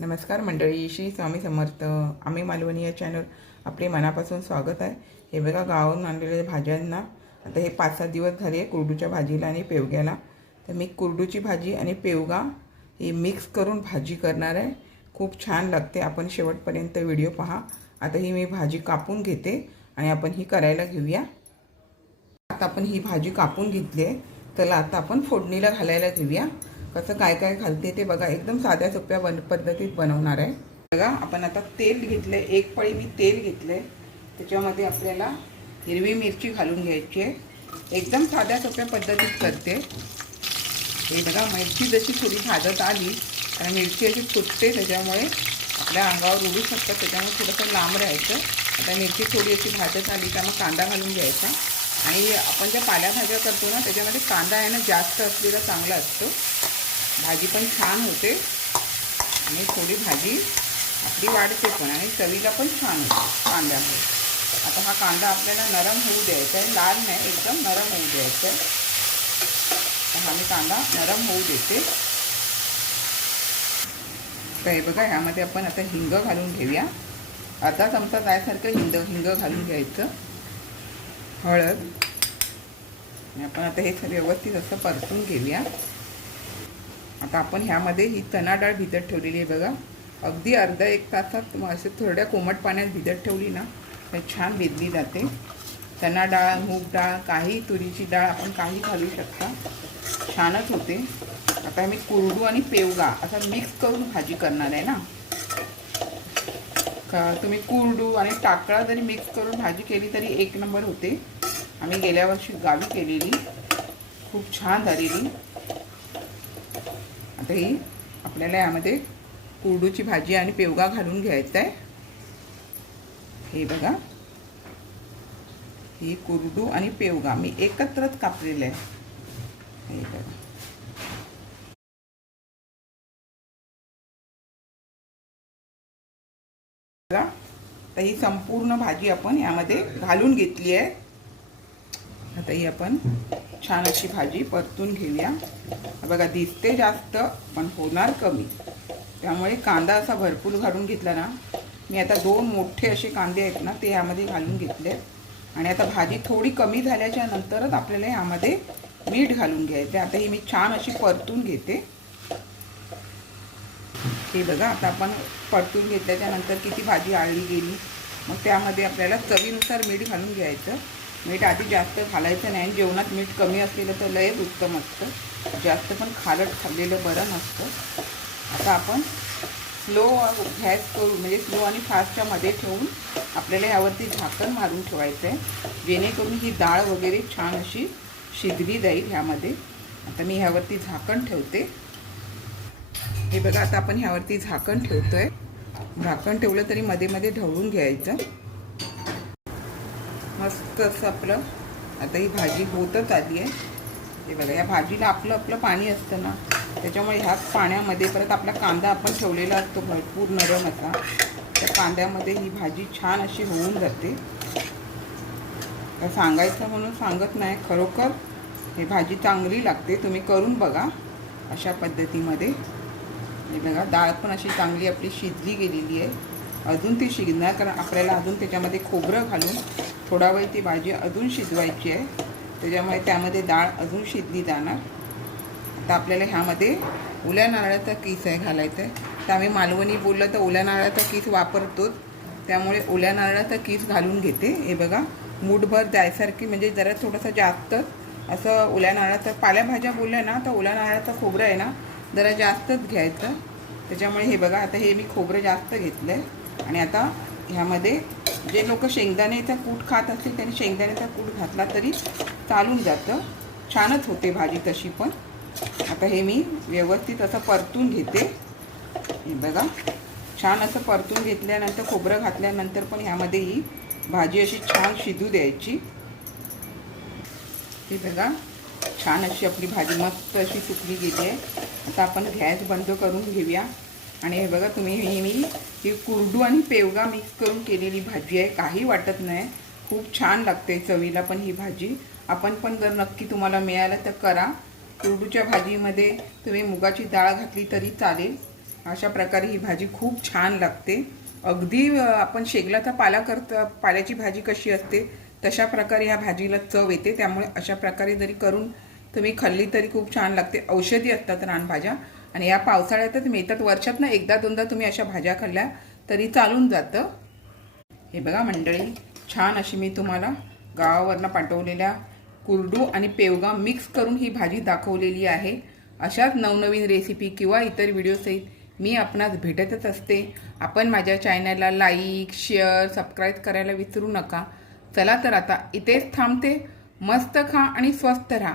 नमस्कार मंडळी श्री स्वामी समर्थ. आम्ही मालवणी या चॅनल आपले मनापासून स्वागत आहे. हे बघा गावाहून आणलेल्या भाज्यांना. आता हे पाच सात दिवस झाले कुरडूच्या भाजीला आणि पेवग्याला. तर मी कुरडूची भाजी आणि पेवगा ही मिक्स करून भाजी करणार आहे. खूप छान लागते. आपण शेवटपर्यंत व्हिडिओ पहा. आता ही मी भाजी कापून घेते आणि आपण ही करायला घेऊया. आता आपण ही भाजी कापून घेतली आहे. चला आता आपण फोडणीला घालायला घेऊया. कसं काय काय घालते ते बघा. एकदम साध्या सोप्या बन पद्धतीत बनवणार आहे. बघा आपण आता तेल घेतलं आहे एक पळी मी तेल घेतलं आहे त्याच्यामध्ये आपल्याला हिरवी मिरची घालून घ्यायची आहे. एकदम साध्या सोप्या पद्धतीत करते. हे बघा मिरची जशी थोडी भाजत आली कारण मिरची अशी फुटते त्याच्यामुळे आपल्या अंगावर उडू शकतात त्याच्यामुळे थोडंसं लांब राहायचं. आता मिरची थोडी अशी भाजत आली त्यामुळे मग कांदा घालून घ्यायचा. आणि आपण ज्या पाल्याभाज्या करतो ना त्याच्यामध्ये कांदा आहे ना जास्त असलेला चांगला असतो. भाजी पण छान होते. आणि थोडी भाजी आपली वाढते पण आणि चवीला पण छान होते. कांद्यामुळे आता हा कांदा आपल्याला नरम होऊ द्यायचा आहे. लाल नाही एकदम नरम होऊ द्यायचा आहे. हा मी कांदा नरम होऊ देते. तर हे बघा ह्यामध्ये आपण आता हिंग घालून घेऊया. अर्धा चमचा जायसारखं हिंग हिंग घालून घ्यायचं. हळद. आणि आपण आता हे व्यवस्थित असं परतून घेऊया. आता आपण ह्यामध्ये ही चणा डाळ भिजत ठेवलेली आहे बघा. अगदी अर्धा एक तासात असे थोड्या कोमट पाण्यात भिजत ठेवली ना तर छान भिजली जाते. चणा डाळ मूग डाळ काही तुरीची डाळ आपण काही घालू शकता. छानच होते. आता मी कुरडू आणि पेवगा असा मिक्स करून भाजी करणार आहे ना. का तुम्ही कुरडू आणि टाकळा जरी मिक्स करून भाजी केली तरी एक नंबर होते. आम्ही गेल्या वर्षी गावी केलेली. खूप छान झालेली. आता ही आपल्याला यामध्ये कुरडूची भाजी आणि पेवगा घालून घ्यायचा आहे हे बघा. ही कुरडू आणि पेवगा. मी एकत्रच कापलेलं आहे हे बघा. बघा तर ही संपूर्ण भाजी आपण यामध्ये घालून घेतली आहे. आता ही आपण छान अशी भाजी परतून घेऊया. बघा दिसते जास्त पण होणार कमी. त्यामुळे कांदा असा भरपूर घालून घेतला ना मी आता दोन मोठे असे कांदे आहेत ना ते यामध्ये घालून घेतले. आणि आता भाजी थोडी कमी झाल्याच्या नंतरच आपल्याला यामध्ये मीठ घालून घ्यायचे आता ही मी छान अशी परतून घेते. हे बघा आता आपण परतून घेतल्याच्यानंतर किती भाजी आळली गेली. मग त्यामध्ये आपल्याला चवीनुसार मीठ घालून घ्यायचं. मीठ आधी जास्त घालायचं नाही. जेवणात मीठ कमी असलेलं तर लयच उत्तम असतं. जास्त पण खालट खाल्लेलं बरं नसतं. आता आपण स्लो गॅस करून म्हणजे स्लो आणि फास्टच्या मध्ये ठेवून आपल्याला यावरती झाकण मारून ठेवायचं आहे जेणेकरून ही डाळ वगैरे छान अशी शिजली जाईल ह्यामध्ये. आता मी ह्यावरती झाकण ठेवते. हे बघा आता आपण ह्यावरती झाकण ठेवतोय. झाकण ठेवलं तरी मध्ये मध्ये ढवळून घ्यायचं. मस्त असं आपलं आता ही भाजी होतच आली आहे. हे बघा या भाजीला आपलं आपलं पाणी असतं ना त्याच्यामुळे ह्याच पाण्यामध्ये परत आपला कांदा आपण ठेवलेला असतो भरपूर नरम असा. त्या कांद्यामध्ये ही भाजी छान अशी होऊन जाते. सांगायचं म्हणून सांगत नाही खरोखर. ही भाजी चांगली लागते तुम्ही करून बघा अशा पद्धतीमध्ये. हे बघा डाळ पण अशी चांगली आपली शिजली गेलेली आहे. अजून ती शिजणार कारण आपल्याला अजून त्याच्यामध्ये खोबरं घालून थोडा वेळ ती भाजी अजून शिजवायची आहे. त्याच्यामुळे त्यामध्ये डाळ अजून शिजली जाणार. आता आपल्याला ह्यामध्ये ओल्या नारळाचा किस आहे घालायचं आहे. तर आम्ही मालवणी बोललं तर ओल्या नारळाचा किस वापरतोच. त्यामुळे ओल्या नारळाचा किस घालून घेते. हे बघा मूठभर जायसारखी म्हणजे जरा थोडंसं जास्त असं ओल्या नारळाचं पाल्याभाज्या बोलल्या ना तर ओल्या नारळाचं खोबरं आहे ना जरा जास्तच घ्यायचं. त्याच्यामुळे हे बघा आता हे मी खोबरं जास्त घेतलं आहे आणि आता ह्यामध्ये जे लोक शेंगदाण्याचा कूट खात असतील त्यांनी शेंगदाण्याचा कूट घातला तरी चालून जातं. छानच होते भाजी तशी पण. आता हे मी व्यवस्थित असं परतून घेते. हे बघा छान असं परतून घेतल्यानंतर खोबरं घातल्यानंतर पण ह्यामध्ये ही भाजी अशी छान शिजू द्यायची. हे बघा छान अशी आपली भाजी मस्त अशी सुकली गेली आहे. आता आपण गॅस बंद करून घेऊया. आणि हे बघा तुम्ही ही मी ही कुरडू आणि पेवगा मिक्स करून केलेली भाजी आहे. काही वाटत नाही. खूप छान लागते चवीला पण ही भाजी. आपण पण जर नक्की तुम्हाला मिळालं तर करा. कुरडूच्या भाजीमध्ये तुम्ही मुगाची डाळ घातली तरी चालेल. अशा प्रकारे ही भाजी खूप छान लागते. अगदी आपण शेगलाचा पाला करता पाल्याची भाजी कशी असते तशा प्रकारे ह्या भाजीला चव येते. त्यामुळे अशा प्रकारे जरी करून तुम्ही खाल्ली तरी खूप छान लागते. औषधी असतात रानभाज्या. आणि या पावसाळ्यातच मिळतात वर्षात ना एकदा दोनदा तुम्ही अशा भाज्या खाल्ल्या तरी चालून जातं. हे बघा मंडळी छान अशी मी तुम्हाला गावावरनं पाठवलेल्या कुरडू आणि पेवगा मिक्स करून ही भाजी दाखवलेली आहे. अशाच नवनवीन रेसिपी किंवा इतर व्हिडिओसहित मी आपणास भेटतच असते. आपण माझ्या चॅनलला लाईक शेअर सबस्क्राईब करायला विसरू नका. चला तर आता इथेच थांबते. मस्त खा आणि स्वस्त राहा.